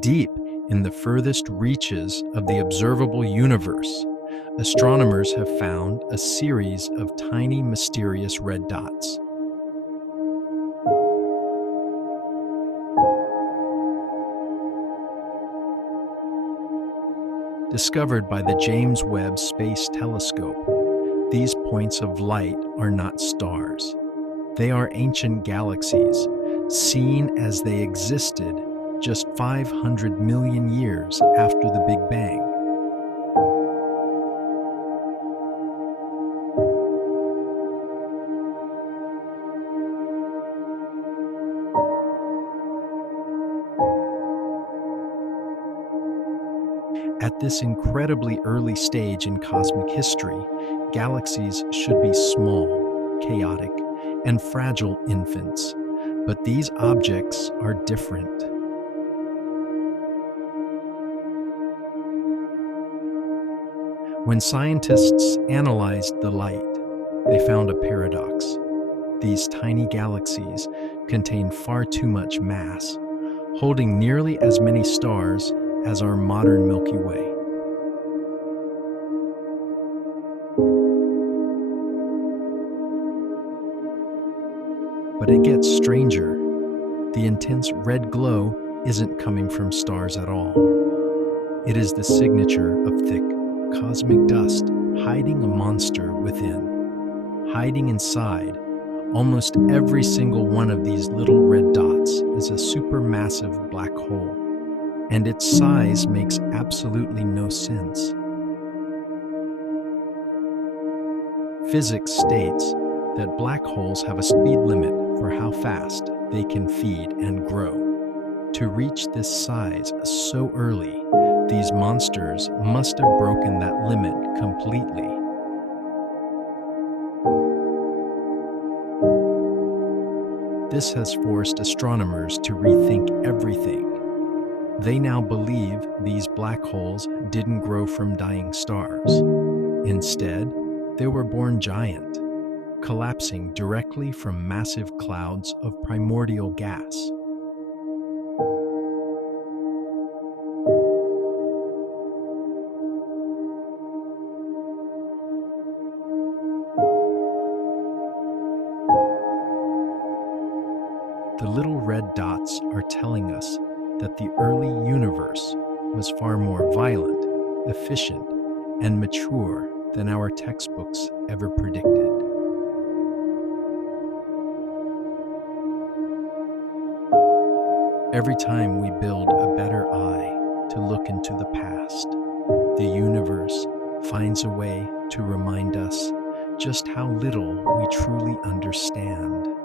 Deep in the furthest reaches of the observable universe, astronomers have found a series of tiny, mysterious red dots. Discovered by the James Webb Space Telescope, these points of light are not stars. They are ancient galaxies, seen as they existed just 500 million years after the Big Bang. At this incredibly early stage in cosmic history, galaxies should be small, chaotic, and fragile infants, but these objects are different. When scientists analyzed the light, they found a paradox. These tiny galaxies contain far too much mass, holding nearly as many stars as our modern Milky Way. But it gets stranger. The intense red glow isn't coming from stars at all. It is the signature of thick cosmic dust hiding a monster within. Hiding inside, almost every single one of these little red dots is a supermassive black hole, and its size makes absolutely no sense. Physics states that black holes have a speed limit for how fast they can feed and grow. To reach this size so early, these monsters must have broken that limit completely. This has forced astronomers to rethink everything. They now believe these black holes didn't grow from dying stars. Instead, they were born giant, collapsing directly from massive clouds of primordial gas. The little red dots are telling us that the early universe was far more violent, efficient, and mature than our textbooks ever predicted. Every time we build a better eye to look into the past, the universe finds a way to remind us just how little we truly understand.